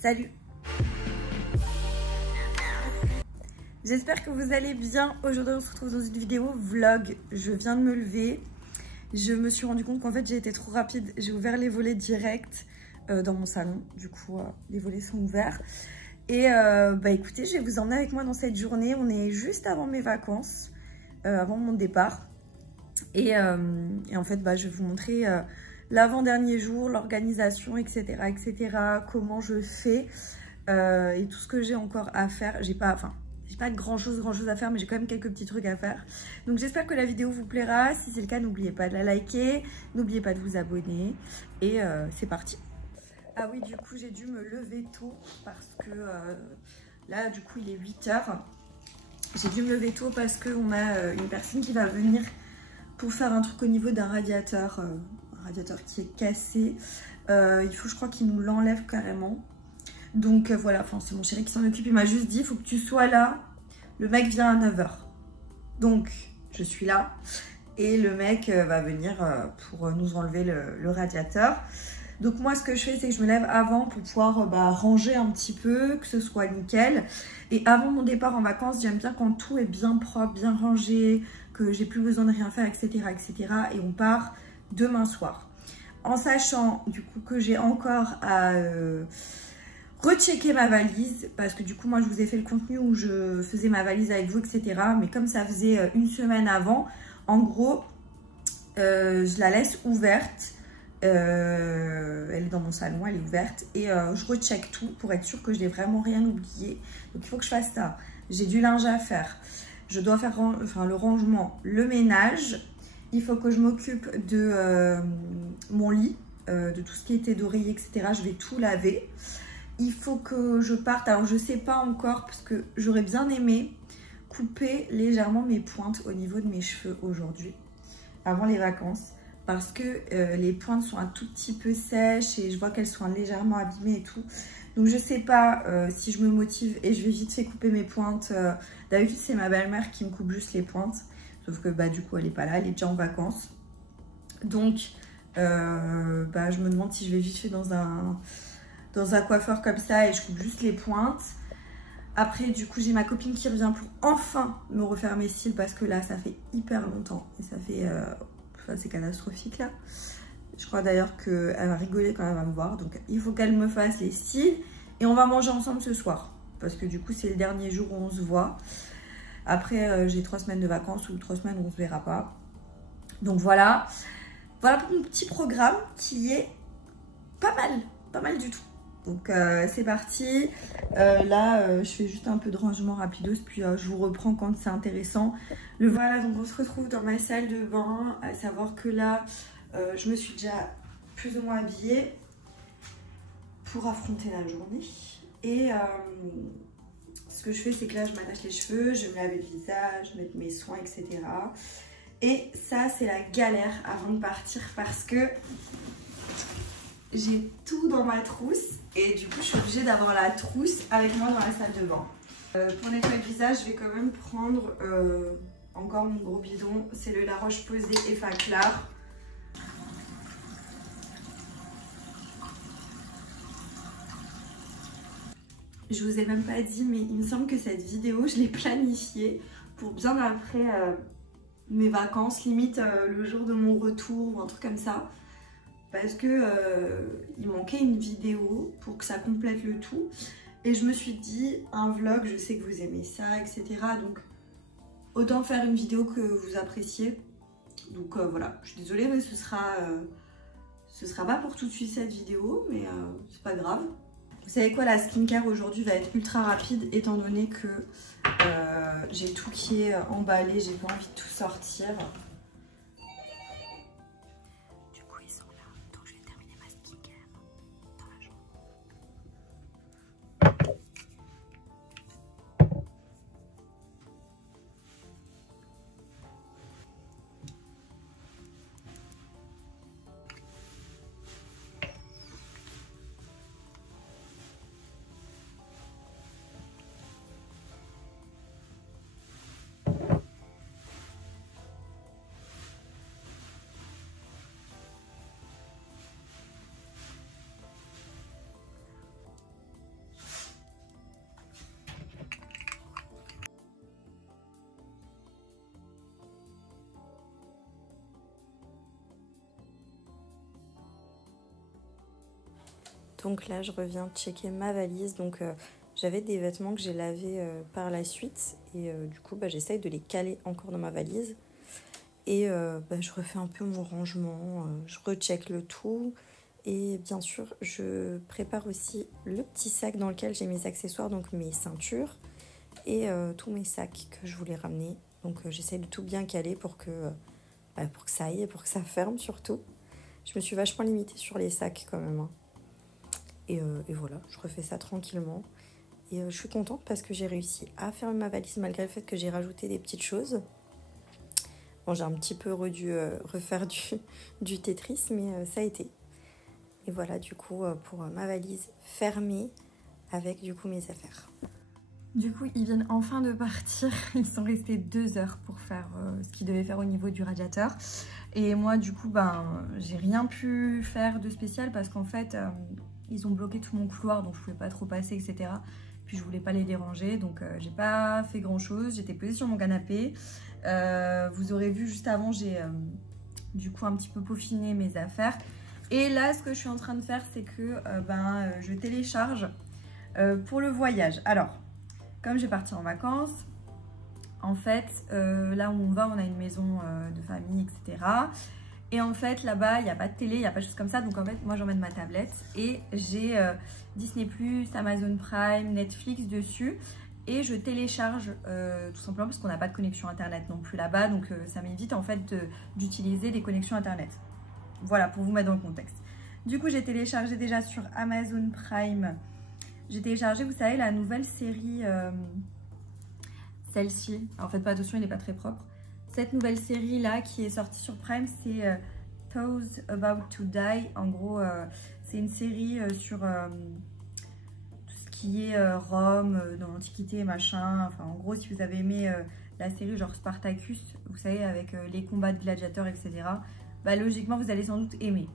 Salut! J'espère que vous allez bien. Aujourd'hui on se retrouve dans une vidéo vlog. Je viens de me lever. Je me suis rendu compte qu'en fait j'ai été trop rapide. J'ai ouvert les volets direct dans mon salon. Du coup les volets sont ouverts. Et écoutez, je vais vous emmener avec moi dans cette journée. On est juste avant mes vacances, avant mon départ. Et en fait je vais vous montrer l'avant-dernier jour, l'organisation, etc., comment je fais et tout ce que j'ai encore à faire. J'ai pas grand chose à faire, mais j'ai quand même quelques petits trucs à faire. Donc j'espère que la vidéo vous plaira. Si c'est le cas, n'oubliez pas de la liker, n'oubliez pas de vous abonner. Et c'est parti. Ah oui, du coup j'ai dû me lever tôt parce que là du coup il est 8 h. J'ai dû me lever tôt parce qu'on a une personne qui va venir pour faire un truc au niveau d'un radiateur, un radiateur qui est cassé. Il faut, je crois, qu'il nous l'enlève carrément. Donc voilà, enfin c'est mon chéri qui s'en occupe. Il m'a juste dit, il faut que tu sois là. Le mec vient à 9 h. Donc je suis là. Et le mec va venir pour nous enlever le radiateur. Donc moi ce que je fais, c'est que je me lève avant pour pouvoir ranger un petit peu, que ce soit nickel. Et avant mon départ en vacances, j'aime bien quand tout est bien propre, bien rangé, que j'ai plus besoin de rien faire, etc. Et on part demain soir. En sachant du coup que j'ai encore à rechecker ma valise, parce que du coup moi je vous ai fait le contenu où je faisais ma valise avec vous, etc. Mais comme ça faisait une semaine avant, en gros je la laisse ouverte. Elle est dans mon salon, elle est ouverte et je recheck tout pour être sûre que je n'ai vraiment rien oublié. Donc il faut que je fasse ça. J'ai du linge à faire, je dois faire le rangement, le ménage. Il faut que je m'occupe de mon lit, de tout ce qui était d'oreiller, etc. Je vais tout laver. Il faut que je parte, alors je sais pas encore parce que j'aurais bien aimé couper légèrement mes pointes au niveau de mes cheveux aujourd'hui, avant les vacances. Parce que les pointes sont un tout petit peu sèches et je vois qu'elles sont légèrement abîmées et tout. Donc je sais pas si je me motive et je vais vite fait couper mes pointes. D'habitude c'est ma belle-mère qui me coupe juste les pointes. Sauf que du coup elle est pas là, elle est déjà en vacances. Donc je me demande si je vais vite fait dans un coiffeur comme ça et je coupe juste les pointes. Après du coup j'ai ma copine qui revient pour enfin me refaire mes cils parce que là ça fait hyper longtemps. Et ça fait... c'est catastrophique là. Je crois d'ailleurs qu'elle va rigoler quand elle va me voir. Donc il faut qu'elle me fasse les cils. Et on va manger ensemble ce soir. Parce que du coup c'est le dernier jour où on se voit. Après j'ai 3 semaines de vacances ou 3 semaines où on se verra pas. Donc voilà. Voilà pour mon petit programme qui est pas mal du tout. Donc c'est parti. Là je fais juste un peu de rangement rapidos. Puis je vous reprends quand c'est intéressant. Voilà, donc on se retrouve dans ma salle de bain. À savoir que là je me suis déjà plus ou moins habillée pour affronter la journée. Et ce que je fais, c'est que là je m'attache les cheveux, je me lave le visage, mettre mes soins, etc. Et ça c'est la galère avant de partir parce que j'ai tout dans ma trousse et du coup je suis obligée d'avoir la trousse avec moi dans la salle de bain. Pour nettoyer le visage, je vais quand même prendre encore mon gros bidon. C'est le La Roche-Posay Effaclar. Je vous ai même pas dit, mais il me semble que cette vidéo, je l'ai planifiée pour bien après mes vacances, limite le jour de mon retour ou un truc comme ça. Parce que il manquait une vidéo pour que ça complète le tout. Et je me suis dit, un vlog, je sais que vous aimez ça, etc. Donc, autant faire une vidéo que vous appréciez. Donc voilà, je suis désolée, mais ce sera pas pour tout de suite cette vidéo, mais c'est pas grave. Vous savez quoi, la skincare aujourd'hui va être ultra rapide, étant donné que j'ai tout qui est emballé, j'ai pas envie de tout sortir. Donc là, je reviens checker ma valise. Donc j'avais des vêtements que j'ai lavés par la suite. Et du coup, j'essaye de les caler encore dans ma valise. Et je refais un peu mon rangement. Je recheck le tout. Et bien sûr, je prépare aussi le petit sac dans lequel j'ai mes accessoires, donc mes ceintures. Et tous mes sacs que je voulais ramener. Donc j'essaye de tout bien caler pour que ça aille et pour que ça ferme surtout. Je me suis vachement limitée sur les sacs quand même. Hein. Et voilà, je refais ça tranquillement. Et je suis contente parce que j'ai réussi à fermer ma valise malgré le fait que j'ai rajouté des petites choses. Bon, j'ai un petit peu dû refaire du Tetris, mais ça a été. Et voilà, du coup, pour ma valise fermée avec du coup mes affaires. Du coup, ils viennent enfin de partir. Ils sont restés 2 heures pour faire ce qu'ils devaient faire au niveau du radiateur. Et moi, du coup, j'ai rien pu faire de spécial parce qu'en fait, ils ont bloqué tout mon couloir, donc je pouvais pas trop passer, etc. Puis je voulais pas les déranger, donc j'ai pas fait grand chose. J'étais posée sur mon canapé. Vous aurez vu juste avant, j'ai du coup un petit peu peaufiné mes affaires. Et là, ce que je suis en train de faire, c'est que je télécharge pour le voyage. Alors, comme je vais partir en vacances, en fait, là où on va, on a une maison de famille, etc. Et en fait, là-bas, il n'y a pas de télé, il n'y a pas de choses comme ça. Donc en fait, moi, j'emmène ma tablette et j'ai Disney+, Amazon Prime, Netflix dessus. Et je télécharge tout simplement parce qu'on n'a pas de connexion Internet non plus là-bas. Donc ça m'évite en fait d'utiliser des connexions Internet. Voilà, pour vous mettre dans le contexte. Du coup, j'ai téléchargé déjà sur Amazon Prime. J'ai téléchargé, vous savez, la nouvelle série, celle-ci. Alors faites pas attention, il n'est pas très propre. Cette nouvelle série-là qui est sortie sur Prime, c'est Those About to Die. En gros, c'est une série sur tout ce qui est Rome, dans l'Antiquité, machin. Enfin, en gros, si vous avez aimé la série genre Spartacus, vous savez, avec les combats de gladiateurs, etc., logiquement, vous allez sans doute aimer.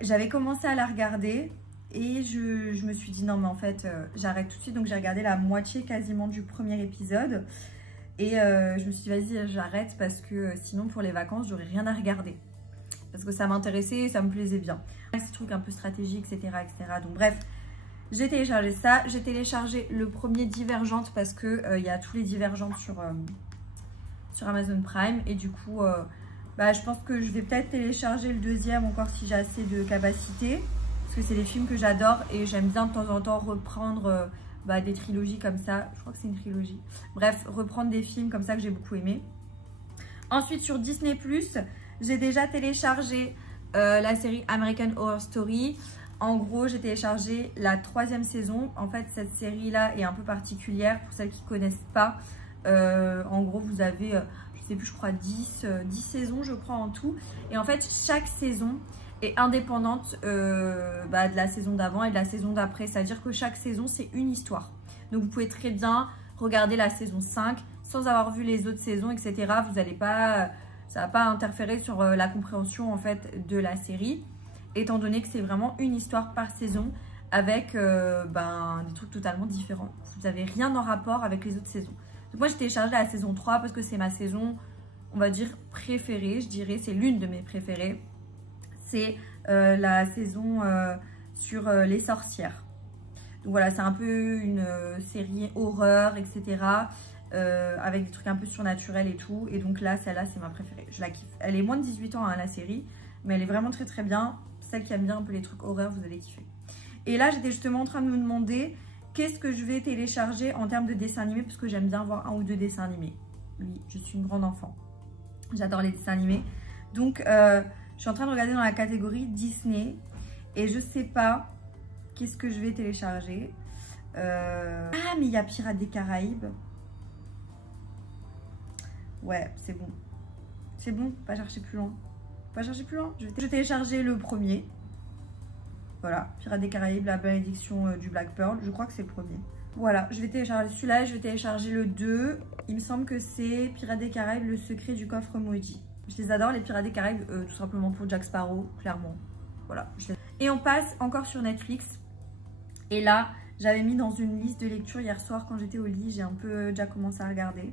J'avais commencé à la regarder et je me suis dit non, mais en fait, j'arrête tout de suite. Donc, j'ai regardé la moitié quasiment du premier épisode. Et je me suis dit, vas-y, j'arrête parce que sinon, pour les vacances, j'aurais rien à regarder. Parce que ça m'intéressait et ça me plaisait bien. Ces trucs un peu stratégiques, etc., etc. Donc, bref, j'ai téléchargé ça. J'ai téléchargé le premier Divergente parce qu'il y a tous les Divergentes sur Amazon Prime. Et du coup, je pense que je vais peut-être télécharger le deuxième encore si j'ai assez de capacité. Parce que c'est des films que j'adore et j'aime bien de temps en temps reprendre... des trilogies comme ça, je crois que c'est une trilogie. Bref, reprendre des films comme ça que j'ai beaucoup aimé. Ensuite, sur Disney+, j'ai déjà téléchargé la série American Horror Story. En gros, j'ai téléchargé la 3e saison. En fait, cette série-là est un peu particulière pour celles qui ne connaissent pas. En gros, vous avez, je sais plus, je crois 10 saisons, je crois, en tout. Et en fait, chaque saison est indépendante de la saison d'avant et de la saison d'après. C'est-à-dire que chaque saison, c'est une histoire. Donc, vous pouvez très bien regarder la saison 5 sans avoir vu les autres saisons, etc. Vous n'allez pas, ça ne va pas interférer sur la compréhension en fait de la série, étant donné que c'est vraiment une histoire par saison avec des trucs totalement différents. Vous n'avez rien en rapport avec les autres saisons. Donc, moi, j'ai téléchargé la saison 3 parce que c'est ma saison, on va dire, préférée. Je dirais, c'est l'une de mes préférées. C'est la saison sur les sorcières. Donc voilà, c'est un peu une série horreur, etc. Avec des trucs un peu surnaturels et tout. Et donc là, celle-là, c'est ma préférée. Je la kiffe. Elle est moins de 18 ans, hein, la série. Mais elle est vraiment très très bien. Celle qui aime bien un peu les trucs horreur, vous allez kiffer. Et là, j'étais justement en train de me demander qu'est-ce que je vais télécharger en termes de dessins animés. Parce que j'aime bien voir 1 ou 2 dessins animés. Oui, je suis une grande enfant. J'adore les dessins animés. Donc... je suis en train de regarder dans la catégorie Disney et je sais pas qu'est-ce que je vais télécharger. Ah, mais il y a Pirates des Caraïbes. Ouais, c'est bon. C'est bon, pas chercher plus loin. Pas chercher plus loin. Je vais télécharger le premier. Voilà, Pirates des Caraïbes, la bénédiction du Black Pearl. Je crois que c'est le premier. Voilà, je vais télécharger celui-là, je vais télécharger le 2. Il me semble que c'est Pirates des Caraïbes, le secret du coffre maudit. Je les adore, les Pirates des Caraïbes, tout simplement pour Jack Sparrow, clairement. Voilà. Et on passe encore sur Netflix. Et là, j'avais mis dans une liste de lecture hier soir quand j'étais au lit. J'ai un peu déjà commencé à regarder.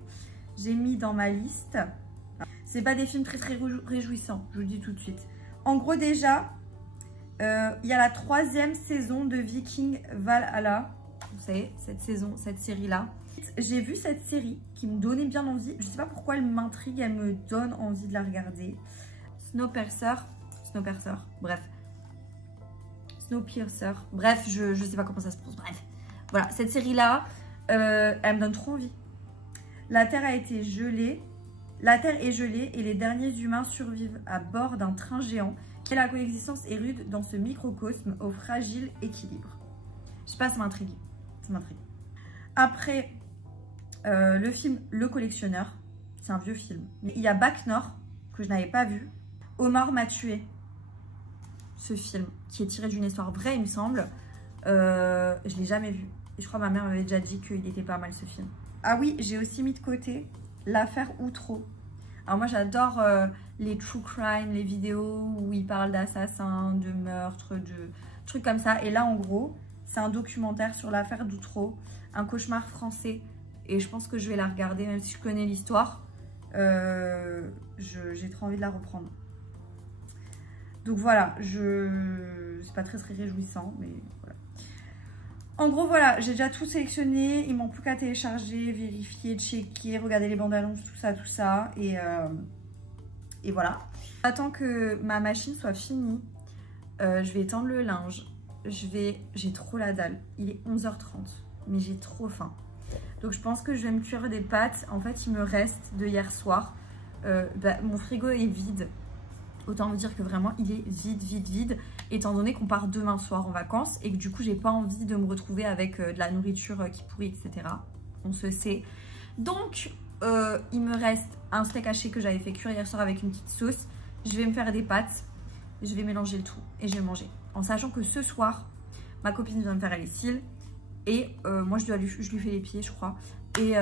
J'ai mis dans ma liste. C'est pas des films très très réjouissants, je vous le dis tout de suite. En gros, déjà, Il y a la 3e saison de Viking Valhalla. Vous savez, cette série-là. J'ai vu cette série qui me donnait bien envie. Je sais pas pourquoi elle m'intrigue, elle me donne envie de la regarder. Snowpiercer, bref. Snowpiercer, bref, je sais pas comment ça se prononce, bref. Voilà, cette série-là, elle me donne trop envie. La Terre est gelée et les derniers humains survivent à bord d'un train géant. La coexistence est rude dans ce microcosme au fragile équilibre. Je sais pas, ça m'intrigue. Après, le film Le Collectionneur, c'est un vieux film. Mais il y a Bac Nord, que je n'avais pas vu. Omar m'a tué. Ce film, qui est tiré d'une histoire vraie, il me semble. Je l'ai jamais vu. Et je crois que ma mère m'avait déjà dit qu'il était pas mal ce film. Ah oui, j'ai aussi mis de côté l'affaire Outreau. Alors moi j'adore les true crime, les vidéos où ils parlent d'assassins, de meurtres, de trucs comme ça. Et là en gros, c'est un documentaire sur l'affaire d'Outreau, un cauchemar français. Et je pense que je vais la regarder, même si je connais l'histoire. J'ai trop envie de la reprendre. Donc voilà, c'est pas très réjouissant, mais voilà. En gros, voilà, j'ai déjà tout sélectionné. Il manque plus qu'à télécharger, vérifier, checker, regarder les bandes annonces, tout ça. Et voilà. J'attends que ma machine soit finie. Je vais étendre le linge. J'ai trop la dalle. Il est 11h30, mais j'ai trop faim. Donc je pense que je vais me cuire des pâtes. En fait, il me reste de hier soir. Mon frigo est vide. Autant vous dire que vraiment, il est vide. Étant donné qu'on part demain soir en vacances et que du coup, j'ai pas envie de me retrouver avec de la nourriture qui pourrit, etc. On se sait. Donc, il me reste un steak haché que j'avais fait cuire hier soir avec une petite sauce. Je vais me faire des pâtes. Je vais mélanger le tout et je vais manger. En sachant que ce soir, ma copine vient me faire les cils. Et moi, je lui fais les pieds, je crois. Et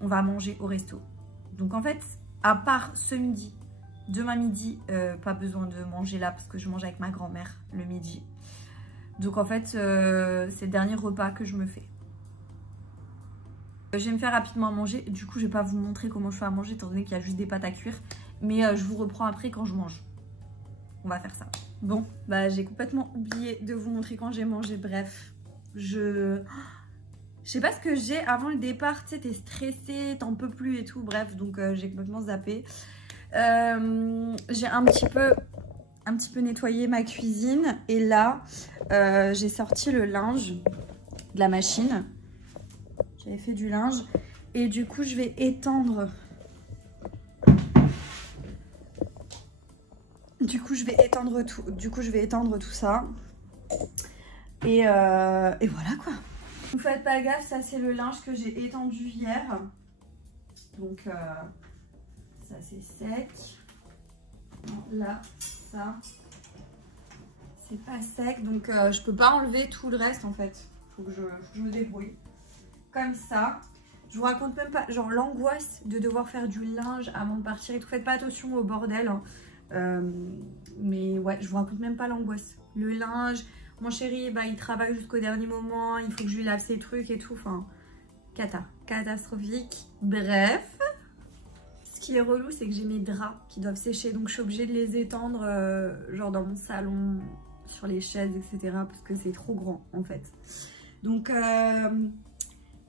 on va manger au resto. Donc en fait, à part ce midi, demain midi, pas besoin de manger là parce que je mange avec ma grand-mère le midi. Donc en fait, c'est le dernier repas que je me fais. Je vais me faire rapidement à manger. Du coup, je vais pas vous montrer comment je fais à manger étant donné qu'il y a juste des pâtes à cuire. Mais je vous reprends après quand je mange. On va faire ça. Bon, bah j'ai complètement oublié de vous montrer quand j'ai mangé. Bref, je sais pas ce que j'ai avant le départ. Tu sais, t'es stressée, t'en peux plus et tout. Bref, donc j'ai complètement zappé. J'ai un petit peu nettoyé ma cuisine. Et là, j'ai sorti le linge de la machine. J'avais fait du linge. Et du coup, je vais étendre... Du coup, je vais étendre tout ça. Et voilà quoi. Vous faites pas gaffe, ça c'est le linge que j'ai étendu hier. Donc ça c'est sec. Non, là, ça c'est pas sec. Donc je peux pas enlever tout le reste en fait. Faut que je me débrouille. Comme ça. Je vous raconte même pas, genre l'angoisse de devoir faire du linge avant de partir et tout. Faites pas attention au bordel. Hein. Mais ouais, je vous raconte même pas l'angoisse. Le linge, mon chéri, bah, il travaille jusqu'au dernier moment, il faut que je lui lave ses trucs et tout. Enfin, catastrophique. Bref, ce qui est relou, c'est que j'ai mes draps qui doivent sécher, donc je suis obligée de les étendre, genre dans mon salon, sur les chaises, etc. Parce que c'est trop grand en fait. Donc,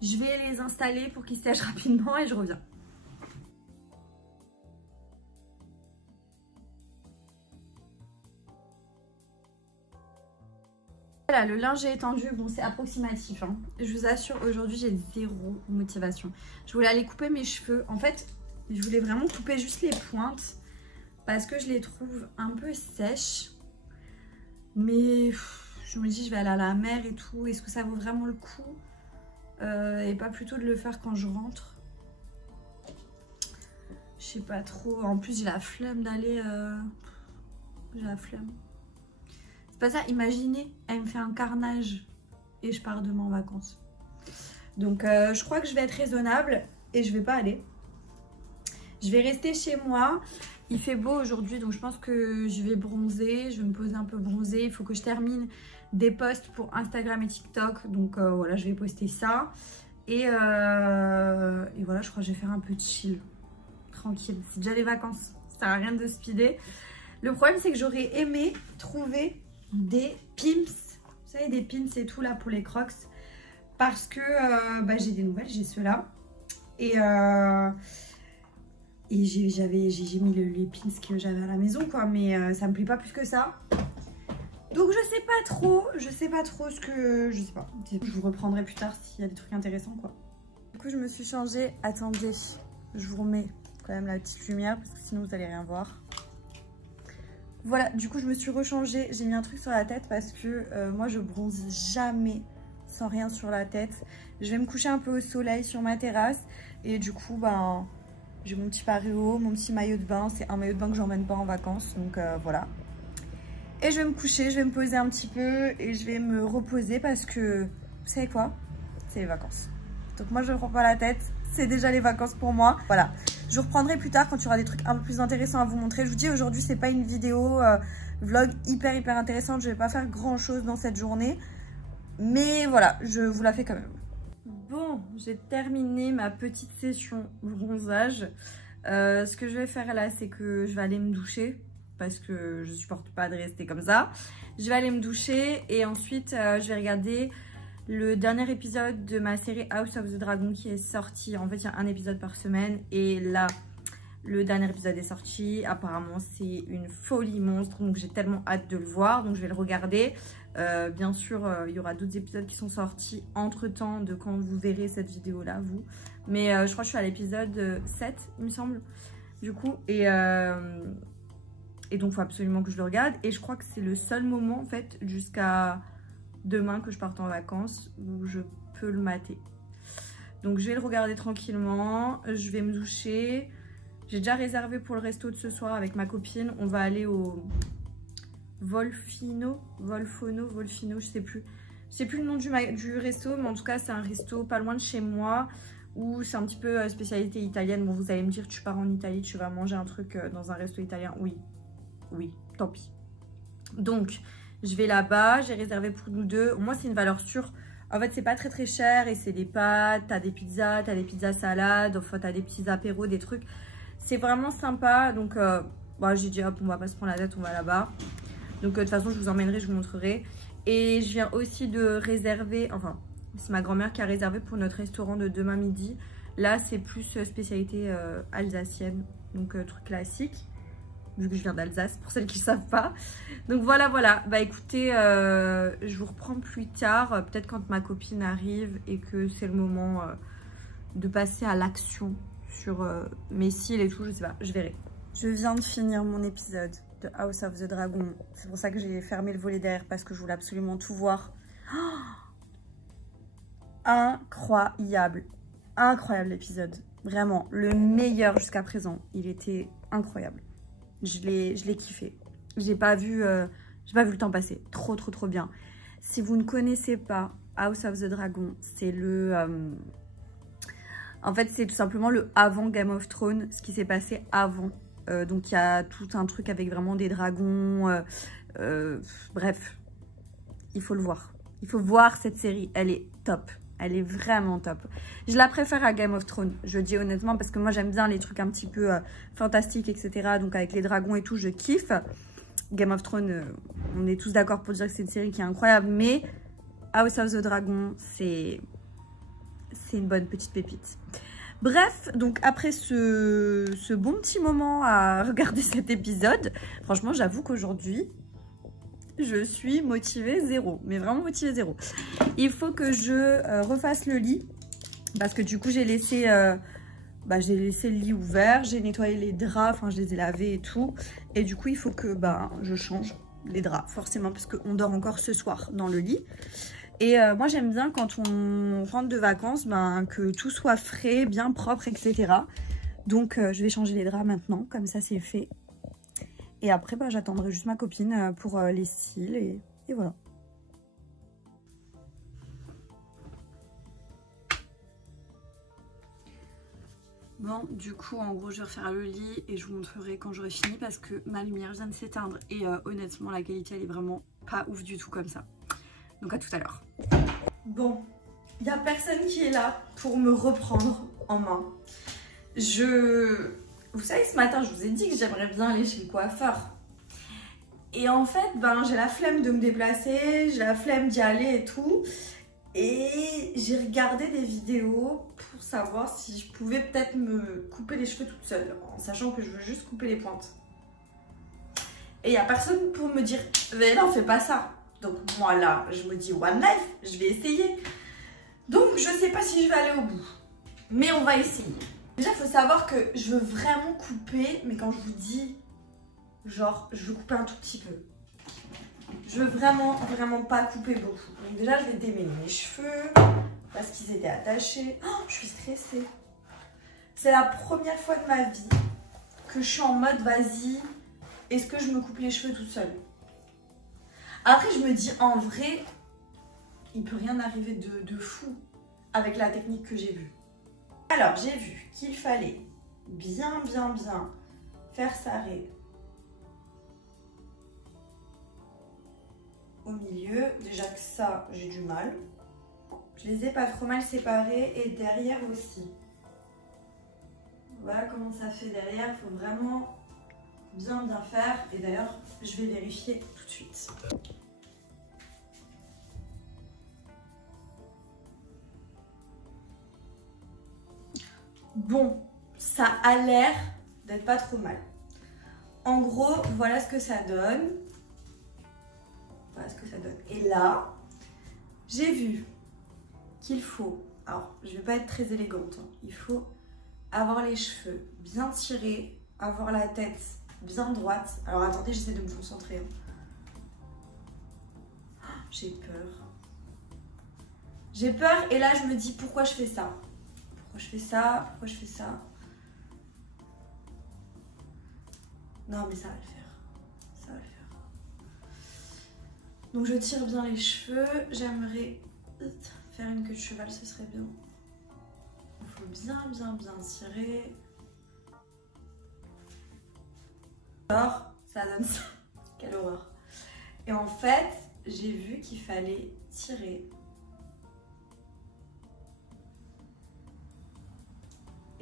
je vais les installer pour qu'ils sèchent rapidement et je reviens. Voilà, le linge est étendu, bon c'est approximatif, hein. Je vous assure, aujourd'hui j'ai zéro motivation. Je voulais aller couper mes cheveux, en fait je voulais vraiment couper juste les pointes parce que je les trouve un peu sèches. Mais je me dis je vais aller à la mer et tout, est-ce que ça vaut vraiment le coup et pas plutôt de le faire quand je rentre? Je sais pas trop, en plus j'ai la flemme d'aller... J'ai la flemme. Pas ça, imaginez, elle me fait un carnage et je pars demain en vacances. Donc je crois que je vais être raisonnable et je vais pas aller. Je vais rester chez moi. Il fait beau aujourd'hui, donc je pense que je vais bronzer. Je vais me poser un peu bronzer. Il faut que je termine des posts pour Instagram et TikTok. Donc voilà, je vais poster ça. Et voilà, je crois que je vais faire un peu de chill. Tranquille, c'est déjà les vacances. Ça sert à rien de speeder. Le problème, c'est que j'aurais aimé trouver des Pimps. Vous savez, des Pimps et tout là pour les Crocs. Parce que j'ai des nouvelles, j'ai ceux-là. Et j'ai mis les pins que j'avais à la maison, quoi. Mais ça me plaît pas plus que ça. Donc je sais pas trop ce que... Je sais pas. Je vous reprendrai plus tard s'il y a des trucs intéressants, quoi. Du coup, je me suis changée. Attendez, je vous remets quand même la petite lumière parce que sinon vous allez rien voir. Voilà, du coup, je me suis rechangée. J'ai mis un truc sur la tête parce que moi, je bronze jamais sans rien sur la tête. Je vais me coucher un peu au soleil sur ma terrasse. Et du coup, ben, j'ai mon petit pareo, mon petit maillot de bain. C'est un maillot de bain que j'emmène pas en vacances. Donc voilà. Et je vais me coucher, je vais me poser un petit peu. Et je vais me reposer parce que, vous savez quoi? C'est les vacances. Donc moi, je ne prends pas la tête. C'est déjà les vacances pour moi. Voilà. Je vous reprendrai plus tard quand il y aura des trucs un peu plus intéressants à vous montrer. Je vous dis, aujourd'hui, c'est pas une vidéo vlog hyper intéressante. Je vais pas faire grand chose dans cette journée. Mais voilà, je vous la fais quand même. Bon, j'ai terminé ma petite session bronzage. Ce que je vais faire là, c'est que je vais aller me doucher. Parce que je supporte pas de rester comme ça. Je vais aller me doucher et ensuite je vais regarder le dernier épisode de ma série House of the Dragon qui est sorti. En fait, il y a un épisode par semaine et là, le dernier épisode est sorti. Apparemment, c'est une folie monstre. Donc, j'ai tellement hâte de le voir. Donc, je vais le regarder. Bien sûr, il y aura d'autres épisodes qui sont sortis entre-temps de quand vous verrez cette vidéo-là, vous. Mais je crois que je suis à l'épisode 7, il me semble, du coup. Et donc, il faut absolument que je le regarde. Et je crois que c'est le seul moment, en fait, jusqu'à demain que je parte en vacances où je peux le mater. Donc, je vais le regarder tranquillement. Je vais me doucher. J'ai déjà réservé pour le resto de ce soir avec ma copine. On va aller au Volfino, je sais plus. Je sais plus le nom du resto, mais en tout cas, c'est un resto pas loin de chez moi où c'est un petit peu spécialité italienne. Bon, vous allez me dire, tu pars en Italie, tu vas manger un truc dans un resto italien. Oui, tant pis. Donc, je vais là-bas, j'ai réservé pour nous deux. Moi, c'est une valeur sûre. En fait, c'est pas très cher et c'est des pâtes, t'as des pizzas salades, enfin, t'as des petits apéros, des trucs. C'est vraiment sympa. Donc, j'ai dit, hop, on va pas se prendre la tête, on va là-bas. Donc, de toute façon, je vous emmènerai, je vous montrerai. Et je viens aussi de réserver, enfin, c'est ma grand-mère qui a réservé pour notre restaurant de demain midi. Là, c'est plus spécialité alsacienne, donc truc classique. Vu que je viens d'Alsace, pour celles qui ne savent pas. Donc voilà. Bah écoutez, je vous reprends plus tard, peut-être quand ma copine arrive et que c'est le moment de passer à l'action sur mes cils et tout, je sais pas, je verrai. Je viens de finir mon épisode de House of the Dragon. C'est pour ça que j'ai fermé le volet derrière parce que je voulais absolument tout voir. Oh, incroyable l'épisode. Vraiment, le meilleur jusqu'à présent. Il était incroyable. Je l'ai kiffé. J'ai pas vu le temps passer. Trop bien. Si vous ne connaissez pas House of the Dragon, c'est le... en fait, c'est tout simplement le avant Game of Thrones, ce qui s'est passé avant. Donc, il y a tout un truc avec vraiment des dragons. Bref, il faut le voir. Il faut voir cette série. Elle est top. Elle est vraiment top. Je la préfère à Game of Thrones, je dis honnêtement, parce que moi j'aime bien les trucs un petit peu fantastiques, etc. Donc avec les dragons et tout, je kiffe. Game of Thrones, on est tous d'accord pour dire que c'est une série qui est incroyable, mais House of the Dragon, c'est une bonne petite pépite. Bref, donc après ce bon petit moment à regarder cet épisode, franchement j'avoue qu'aujourd'hui, je suis motivée zéro, mais vraiment motivée zéro. Il faut que je refasse le lit parce que du coup j'ai laissé le lit ouvert, j'ai nettoyé les draps, enfin je les ai lavés et tout. Et du coup il faut que je change les draps forcément parce qu'on dort encore ce soir dans le lit. Et moi j'aime bien quand on rentre de vacances que tout soit frais, bien propre, etc. Donc je vais changer les draps maintenant, comme ça c'est fait. Et après, j'attendrai juste ma copine pour les cils et voilà. Bon, du coup, en gros, je vais refaire le lit et je vous montrerai quand j'aurai fini parce que ma lumière vient de s'éteindre et honnêtement, la qualité, elle est vraiment pas ouf du tout comme ça. Donc, à tout à l'heure. Bon, il n'y a personne qui est là pour me reprendre en main. Vous savez, ce matin, je vous ai dit que j'aimerais bien aller chez le coiffeur. Et en fait, ben, j'ai la flemme de me déplacer, j'ai la flemme d'y aller et tout. Et j'ai regardé des vidéos pour savoir si je pouvais peut-être me couper les cheveux toute seule, en sachant que je veux juste couper les pointes. Et il n'y a personne pour me dire « Mais non, fais pas ça !» Donc moi là, je me dis « One life, je vais essayer !» Donc je sais pas si je vais aller au bout. Mais on va essayer. Déjà, il faut savoir que je veux vraiment couper, mais quand je vous dis, genre, je veux couper un tout petit peu. Je veux vraiment pas couper beaucoup. Donc déjà, je vais démêler mes cheveux parce qu'ils étaient attachés. Oh, je suis stressée. C'est la première fois de ma vie que je suis en mode, vas-y, est-ce que je me coupe les cheveux toute seule? Après, je me dis, en vrai, il peut rien arriver de fou avec la technique que j'ai vue. Alors, j'ai vu qu'il fallait bien faire sarrer au milieu. Déjà que ça, j'ai du mal. Je les ai pas trop mal séparés et derrière aussi. Voilà comment ça fait derrière. Il faut vraiment bien faire. Et d'ailleurs, je vais vérifier tout de suite. Bon, ça a l'air d'être pas trop mal. En gros, voilà ce que ça donne. Voilà ce que ça donne. Et là, j'ai vu qu'il faut... Alors, je vais pas être très élégante. Hein, il faut avoir les cheveux bien tirés, avoir la tête bien droite. Alors, attendez, j'essaie de me concentrer. Hein. Oh, j'ai peur. J'ai peur et là, je me dis pourquoi je fais ça. Pourquoi je fais ça? Pourquoi je fais ça? Non, mais ça va le faire. Ça va le faire. Donc, je tire bien les cheveux. J'aimerais faire une queue de cheval, ce serait bien. Il faut bien tirer. Alors, ça donne ça. Quelle horreur. Et en fait, j'ai vu qu'il fallait tirer.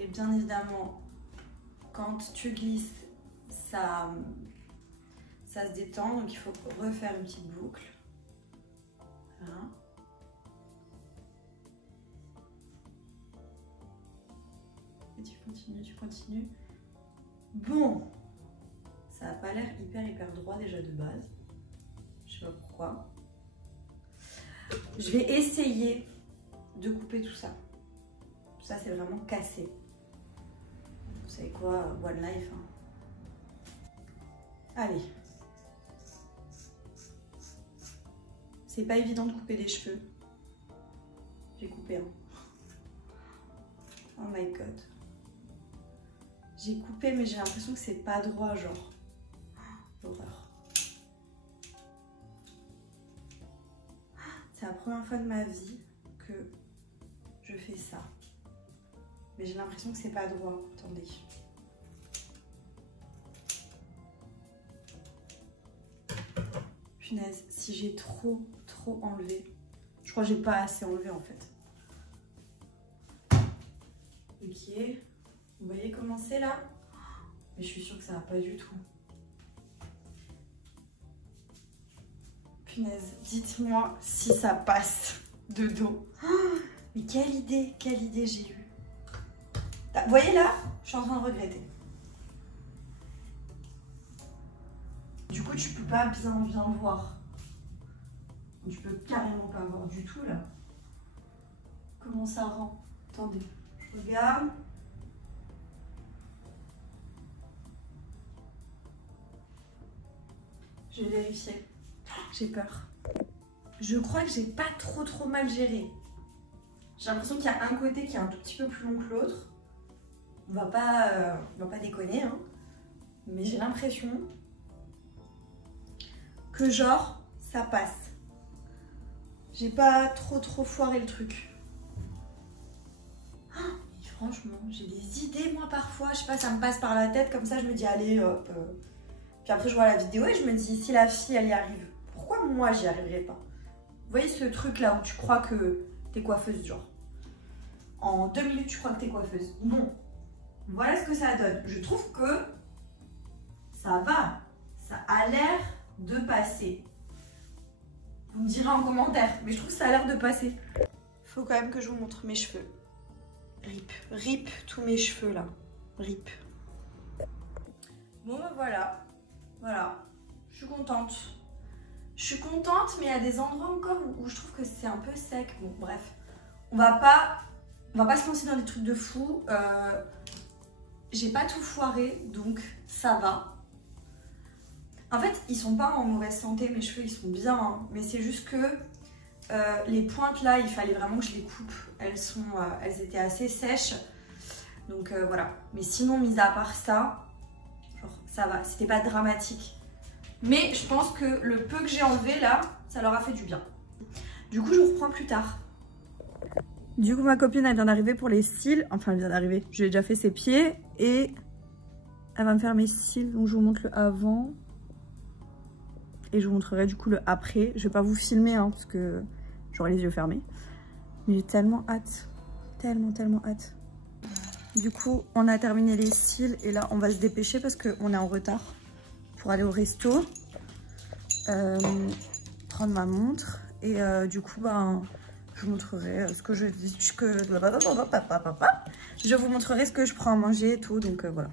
Et bien évidemment, quand tu glisses, ça se détend. Donc il faut refaire une petite boucle. Voilà. Et tu continues. Bon, ça n'a pas l'air hyper droit déjà de base. Je sais pas pourquoi. Je vais essayer de couper tout ça. Ça, c'est vraiment cassé. Vous savez quoi, One Life. Hein. Allez. C'est pas évident de couper des cheveux. J'ai coupé un. Oh my god. J'ai coupé, mais j'ai l'impression que c'est pas droit, genre. L'horreur. C'est la première fois de ma vie que je fais ça. Mais j'ai l'impression que c'est pas droit. Attendez. Punaise, si j'ai trop enlevé. Je crois que j'ai pas assez enlevé en fait. Ok. Vous voyez comment c'est là? Mais je suis sûre que ça va pas du tout. Punaise, dites-moi si ça passe de dos. Mais quelle idée j'ai eue. Vous voyez là, je suis en train de regretter. Du coup, tu peux pas bien voir. Tu peux carrément pas voir du tout là. Comment ça rend? Attendez, je regarde. Je vais vérifier. J'ai peur. Je crois que j'ai pas trop mal géré. J'ai l'impression qu'il y a un côté qui est un tout petit peu plus long que l'autre. On va pas déconner, hein. Mais j'ai l'impression que genre, ça passe. J'ai pas trop foiré le truc. Oh, et franchement, j'ai des idées moi parfois. Je sais pas, ça me passe par la tête comme ça, je me dis allez hop. Puis après je vois la vidéo et je me dis si la fille elle y arrive, pourquoi moi j'y arriverai pas? Vous voyez ce truc là où tu crois que t'es coiffeuse genre. En 2 minutes tu crois que t'es coiffeuse. Bon. Voilà ce que ça donne. Je trouve que ça va. Ça a l'air de passer. Vous me direz en commentaire, mais je trouve que ça a l'air de passer. Faut quand même que je vous montre mes cheveux. Rip, rip tous mes cheveux là. Rip. Bon ben voilà, voilà, je suis contente. Je suis contente, mais il y a des endroits encore où je trouve que c'est un peu sec. Bon bref, on va pas se lancer dans des trucs de fou. J'ai pas tout foiré, donc ça va. En fait, ils sont pas en mauvaise santé, mes cheveux ils sont bien, hein, mais c'est juste que les pointes là, il fallait vraiment que je les coupe. Elles étaient assez sèches, donc voilà. Mais sinon, mis à part ça, genre, ça va, c'était pas dramatique. Mais je pense que le peu que j'ai enlevé là, ça leur a fait du bien. Du coup, je vous reprends plus tard. Du coup, ma copine, elle vient d'arriver pour les cils. Enfin, elle vient d'arriver. Je lui ai déjà fait ses pieds et elle va me faire mes cils. Donc, je vous montre le avant. Et je vous montrerai du coup le après. Je vais pas vous filmer hein, parce que j'aurai les yeux fermés. Mais j'ai tellement hâte. Tellement hâte. Du coup, on a terminé les cils. Et là, on va se dépêcher parce qu'on est en retard pour aller au resto. Prendre ma montre. Et du coup, ben, je vous montrerai ce que je vous montrerai ce que je prends à manger et tout. Donc voilà.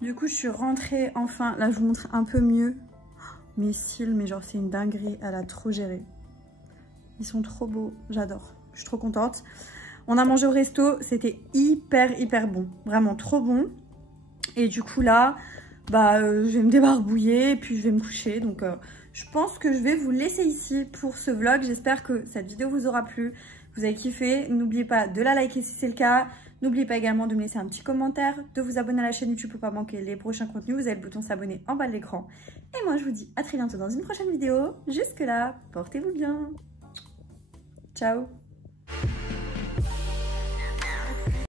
Du coup, je suis rentrée enfin. Là, je vous montre un peu mieux mes cils, mais genre, c'est une dinguerie. Elle a trop géré. Ils sont trop beaux. J'adore. Je suis trop contente. On a mangé au resto. C'était hyper bon. Vraiment trop bon. Et du coup, là, bah, je vais me débarbouiller et puis je vais me coucher. Donc, je pense que je vais vous laisser ici pour ce vlog. J'espère que cette vidéo vous aura plu. Vous avez kiffé. N'oubliez pas de la liker si c'est le cas. N'oubliez pas également de me laisser un petit commentaire, de vous abonner à la chaîne YouTube pour pas manquer les prochains contenus. Vous avez le bouton s'abonner en bas de l'écran. Et moi, je vous dis à très bientôt dans une prochaine vidéo. Jusque là, portez-vous bien. Ciao.